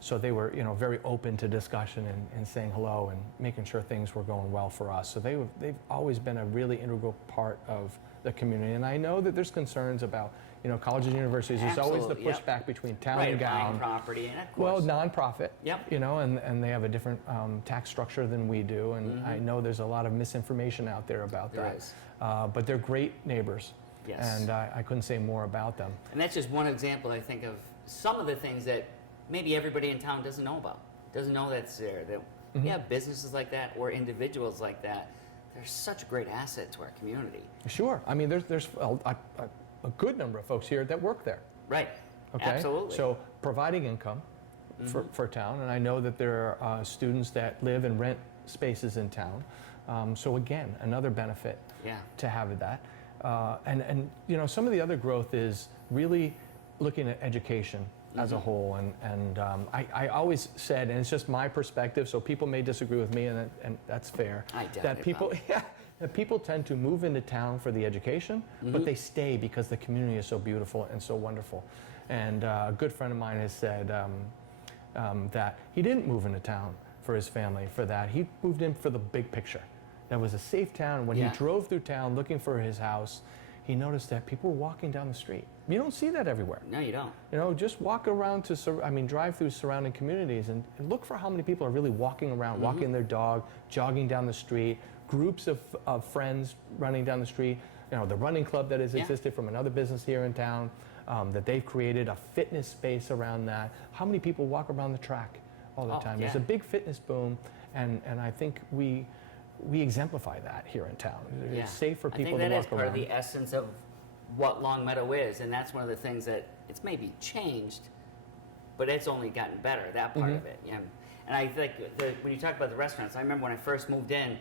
So they were, very open to discussion and saying hello and making sure things were going well for us. So they've always been a really integral part of the community. And I know that there's concerns about, colleges and universities. There's always the Absolutely, pushback between town Right, and buying gown. property, and of Well, course. nonprofit, Yep. and they have a different tax structure than we do. And I know there's a lot of misinformation out there about There that. is. But they're great neighbors. Yes. And I couldn't say more about them. And that's just one example, I think, of some of the things that maybe everybody in town doesn't know about, doesn't know that's there. That we have businesses like that or individuals like that. They're such a great asset to our community. Sure. I mean, there's a good number of folks here that work there. Right. Okay. Absolutely. So providing income for town, and I know that there are students that live and rent spaces in town. So again, another benefit Yeah. to have that. And some of the other growth is really looking at education as a whole. And I always said, and it's just my perspective, so people may disagree with me, and that's fair. I doubt that it, people, Bob. that people tend to move into town for the education, but they stay because the community is so beautiful and so wonderful. And a good friend of mine has said that he didn't move into town for his family for that. He moved in for the big picture. That was a safe town. When Yeah. he drove through town looking for his house, he noticed that people were walking down the street. You don't see that everywhere. No, you don't. Just walk around drive through surrounding communities and look for how many people are really walking around, walking their dog, jogging down the street, groups of friends running down the street. The running club that has Yeah. existed from another business here in town, that they've created a fitness space around that. How many people walk around the track all the Oh, time? yeah. There's a big fitness boom, and I think we exemplify that here in town. Yeah. It's safe for I think people that to is walk part around. of the essence of what Longmeadow is, and that's one of the things that it's maybe changed, but it's only gotten better, that part of it. Yeah. And I think when you talk about the restaurants, I remember when I first moved in,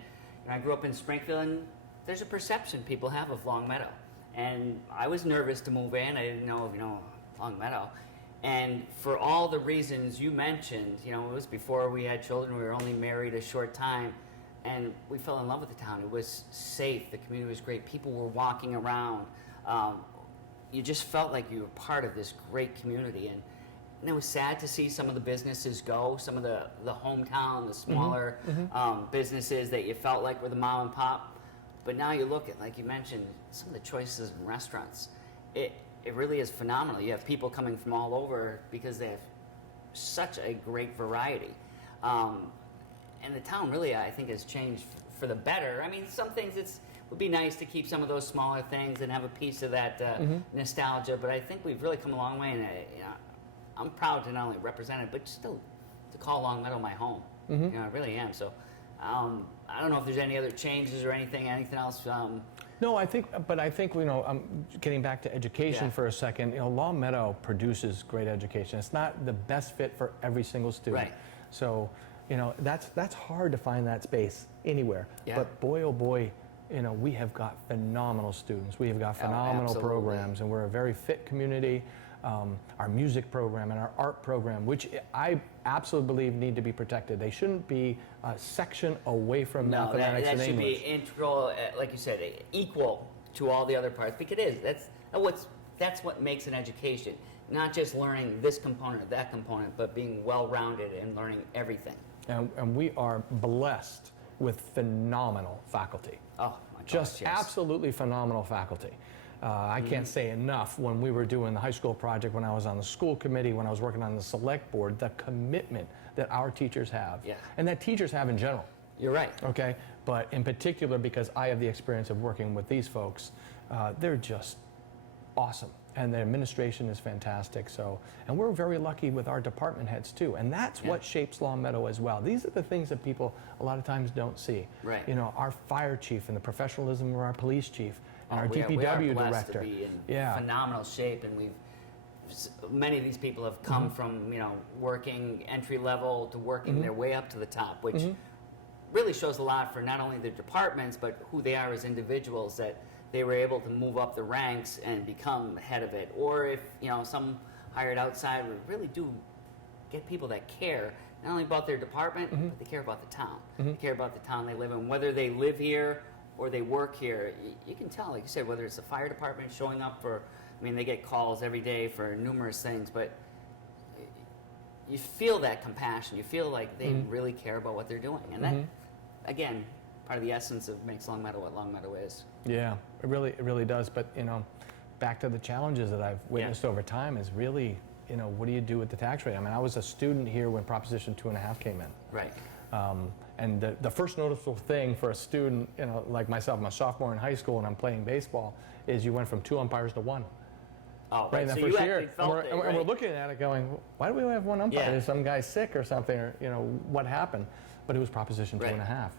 I grew up in Springfield, and there's a perception people have of Longmeadow. And I was nervous to move in. I didn't know of, Longmeadow. And for all the reasons you mentioned, it was before we had children, we were only married a short time, and we fell in love with the town. It was safe, the community was great, people were walking around. You just felt like you were part of this great community. And it was sad to see some of the businesses go, some of the hometown, the smaller businesses that you felt like were the mom and pop. But now you look at, like you mentioned, some of the choices in restaurants. It really is phenomenal. You have people coming from all over because they have such a great variety. And the town really, I think, has changed for the better. I mean, some things it would be nice to keep some of those smaller things and have a piece of that nostalgia, but I think we've really come a long way, and I'm proud to not only represent it, but still to call Longmeadow my home. I really am. So I don't know if there's any other changes or anything else. No, I think getting back to education Yeah. for a second. Longmeadow produces great education. It's not the best fit for every single student. Right. So, that's hard to find that space anywhere. Yeah. But boy, oh boy, we have got phenomenal students. We have got phenomenal absolutely. programs, and we're a very fit community. Our music program and our art program, which I absolutely believe need to be protected. They shouldn't be a section away from No, mathematics that and should English. be integral, like you said, equal to all the other parts. Because it is. That's what makes an education. Not just learning this component or that component, but being well-rounded and learning everything. And we are blessed with phenomenal faculty. Oh my gosh, Just yes. absolutely phenomenal faculty. I can't say enough when we were doing the high school project, when I was on the school committee, when I was working on the select board, the commitment that our teachers have, Yeah. and that teachers have in general. You're right. Okay, but in particular, because I have the experience of working with these folks, they're just awesome, and the administration is fantastic. So, and we're very lucky with our department heads too, and that's Yeah. what shapes Longmeadow as well. These are the things that people a lot of times don't see. Right. Our fire chief and the professionalism of our police chief and our we are DPW blessed director. to be in Yeah. phenomenal shape, and many of these people have come from working entry level to working their way up to the top, which really shows a lot for not only their departments but who they are as individuals. That they were able to move up the ranks and become head of it. Or if, some hired outside would really do get people that care, not only about their department, but they care about the town. They care about the town they live in, whether they live here or they work here. You can tell, like you said, whether it's the fire department showing up for, they get calls every day for numerous things, but you feel that compassion. You feel like they really care about what they're doing. And that, again, part of the essence of makes Longmeadow what Longmeadow is. Yeah, it really does. But, back to the challenges that I've witnessed over time is really, what do you do with the tax rate? I was a student here when Proposition 2.5 came in. Right. And the first noticeable thing for a student, like myself, I'm a sophomore in high school and I'm playing baseball, is you went from 2 umpires to 1. Oh, right in that so first you year. felt And we're looking at it going, why do we only have 1 umpire? Is some guy sick or something? Or, what happened? But it was Proposition 2.5.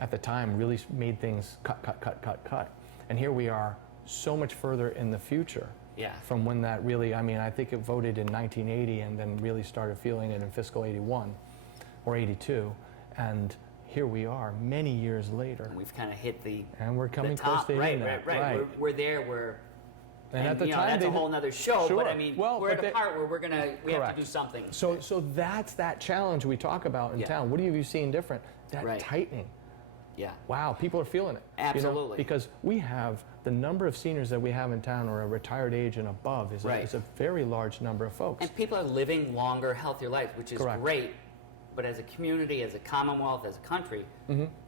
At the time, really made things cut. And here we are so much further in the future. Yeah. From when that really, I think it voted in 1980 and then really started feeling it in fiscal 81 or 82. And here we are many years later. And we've kind of hit and we're coming the top. close to hitting that. Right. We're there. And at the time, that's a whole nother show. Sure. But we're at a part where we have to do something. So that's that challenge we talk about in town. What have you seen different? That tightening. Yeah. Wow, people are feeling it. Absolutely. Because we have the number of seniors that we have in town or a retired age and above is a very large number of folks. And people are living longer, healthier lives, which is great. But as a community, as a commonwealth, as a country,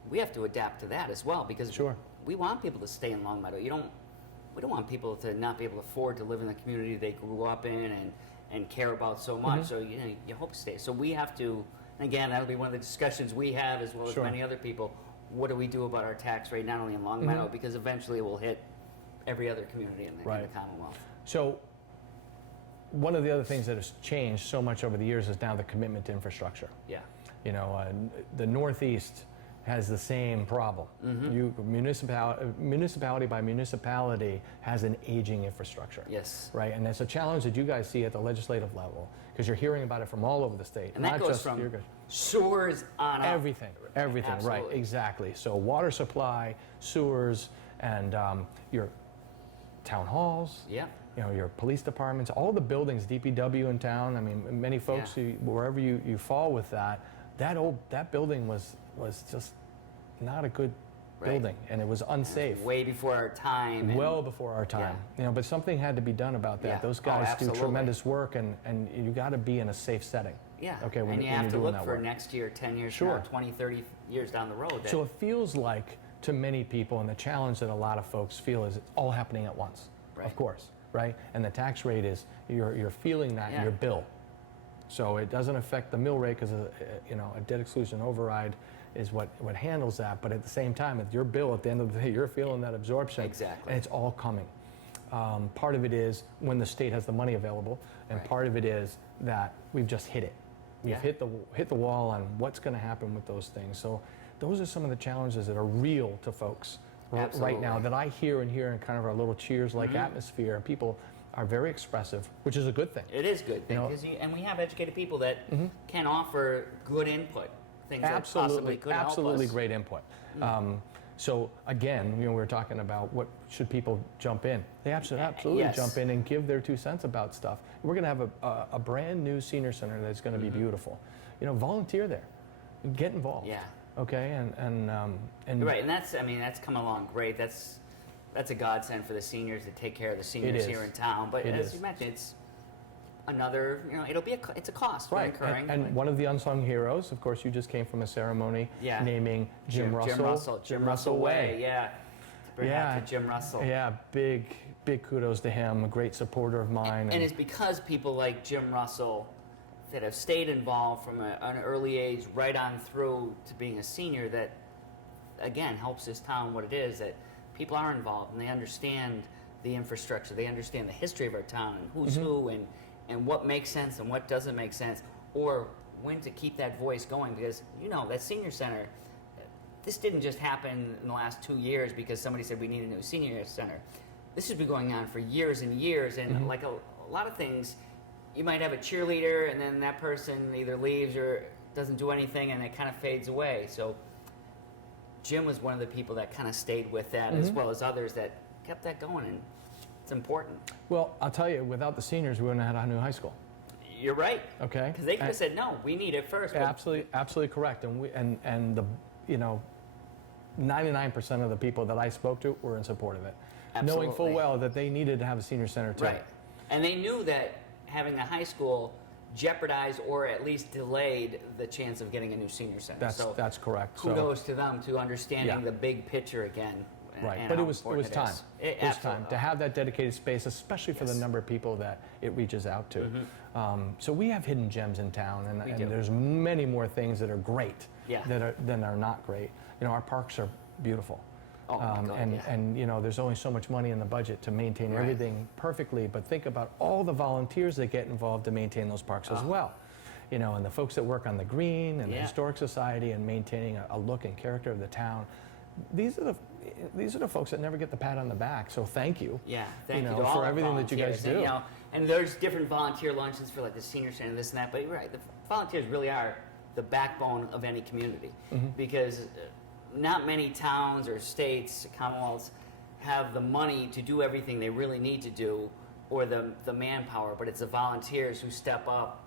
we have to adapt to that as well, because we want people to stay in Longmeadow. We don't want people to not be able to afford to live in the community they grew up in and care about so much. So you hope to stay. So we have to. And again, that'll be one of the discussions we have, as well as many other people. What do we do about our tax rate, not only in Longmeadow, because eventually it will hit every other community in the Commonwealth. So one of the other things that has changed so much over the years is now the commitment to infrastructure. Yeah. The Northeast has the same problem. Municipality by municipality has an aging infrastructure. Yes. Right, and it's a challenge that you guys see at the legislative level, because you're hearing about it from all over the state. And that goes from sewers on up. Everything, Absolutely. right, exactly. So water supply, sewers, and your town halls. Yeah. Your police departments, all the buildings, DPW in town. Many folks, wherever you fall with that building was just not a good building, and it was unsafe. Way before our time. Well before our time. But something had to be done about that. Those guys do tremendous work, and you got to be in a safe setting. Yeah. Okay. And you have to look for next year, 10 years from now, 20, 30 years down the road. So it feels like, to many people, and the challenge that a lot of folks feel is it's all happening at once. Of course. Right? And the tax rate is, you're feeling that in your bill. So it doesn't affect the mill rate, because a debt exclusion override is what handles that. But at the same time, at your bill, at the end of the day, you're feeling that absorption. Exactly. And it's all coming. Part of it is when the state has the money available, and part of it is that we've just hit it. We've hit the wall on what's going to happen with those things. So those are some of the challenges that are real to folks right now that I hear in kind of our little cheers-like atmosphere. People are very expressive, which is a good thing. It is good, because and we have educated people that can offer good input, things that possibly could help us. Absolutely great input. So again, we were talking about what should people jump in. They absolutely jump in and give their 2 cents about stuff. We're going to have a brand new senior center that's going to be beautiful. Volunteer there, get involved. Yeah. Okay, and right, and that's come along great. That's a godsend for the seniors to take care of the seniors here in town. But as you mentioned, it's another, it's a cost we're incurring. And one of the unsung heroes, of course, you just came from a ceremony naming Jim Russell. Jim Russell Way. Yeah. To bring that to Jim Russell. Yeah, big kudos to him. A great supporter of mine. And it's because people like Jim Russell that have stayed involved from an early age right on through to being a senior that, again, helps this town what it is, that people are involved and they understand the infrastructure, they understand the history of our town and who's who and what makes sense and what doesn't make sense, or when to keep that voice going, because that senior center, this didn't just happen in the last 2 years because somebody said we need a new senior center. This has been going on for years and years, and like a lot of things, you might have a cheerleader and then that person either leaves or doesn't do anything and it kind of fades away. So Jim was one of the people that kind of stayed with that, as well as others that kept that going, and it's important. Well, I'll tell you, without the seniors, we wouldn't have had a new high school. You're right. Okay. Because they could have said, no, we need it first. Absolutely correct. And the 99% of the people that I spoke to were in support of it, Absolutely. knowing full well that they needed to have a senior center too. Right. And they knew that having a high school jeopardized or at least delayed the chance of getting a new senior center. That's correct. Kudos to them to understanding the big picture again. Right, and but how it was important time. is. It was time to have that dedicated space, especially for the number of people that it reaches out to. So we have hidden gems in town, and there's many more things that are great than are not great. You know, our parks are beautiful. Oh my God, and you know, there's only so much money in the budget to maintain everything perfectly, but think about all the volunteers that get involved to maintain those parks as well. You know, and the folks that work on the green and the Historic Society and maintaining a look and character of the town. These are the folks that never get the pat on the back. So thank you. Yeah, thank you know, to all for our everything that you guys volunteers. do. And, you know, and there's different volunteer luncheons for like the senior center, this and that. But you're right, the volunteers really are the backbone of any community because not many towns or states, commonwealths, have the money to do everything they really need to do, or the manpower. But it's the volunteers who step up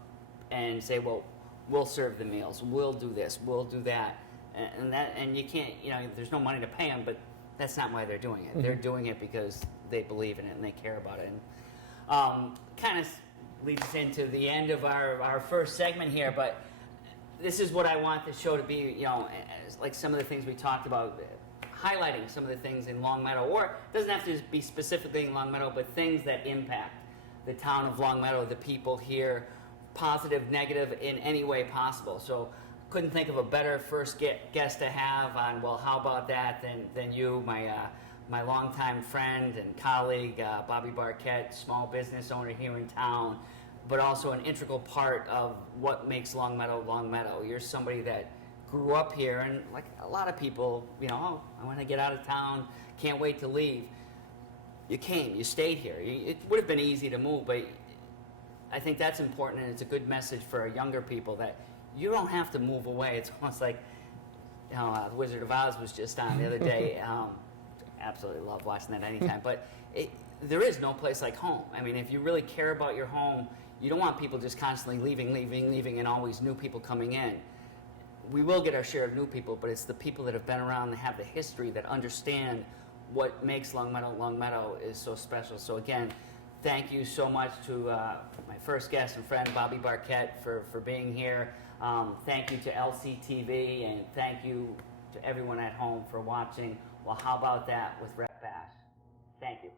and say, well, we'll serve the meals, we'll do this, we'll do that. And you can't, you know, there's no money to pay them, but that's not why they're doing it. They're doing it because they believe in it and they care about it. And kind of leads us into the end of our first segment here, but this is what I want the show to be, you know, like some of the things we talked about, highlighting some of the things in Longmeadow, or it doesn't have to be specifically in Longmeadow, but things that impact the town of Longmeadow, the people here, positive, negative, in any way possible. So couldn't think of a better first guest to have on, well, how about that, than you, my longtime friend and colleague, Bobby Barkett, small business owner here in town, but also an integral part of what makes Longmeadow Longmeadow. You're somebody that grew up here, and like a lot of people, you know, oh, I want to get out of town, can't wait to leave. You came, you stayed here. It would have been easy to move, but I think that's important, and it's a good message for our younger people that you don't have to move away. It's almost like, you know, The Wizard of Oz was just on the other day. Absolutely love watching that anytime. But there is no place like home. I mean, if you really care about your home, you don't want people just constantly leaving, and always new people coming in. We will get our share of new people, but it's the people that have been around, that have the history, that understand what makes Longmeadow Longmeadow is so special. So again, thank you so much to my first guest and friend, Bobby Barkett, for being here. Thank you to LCTV, and thank you to everyone at home for watching. Well, how about that with Rep Ashe? Thank you.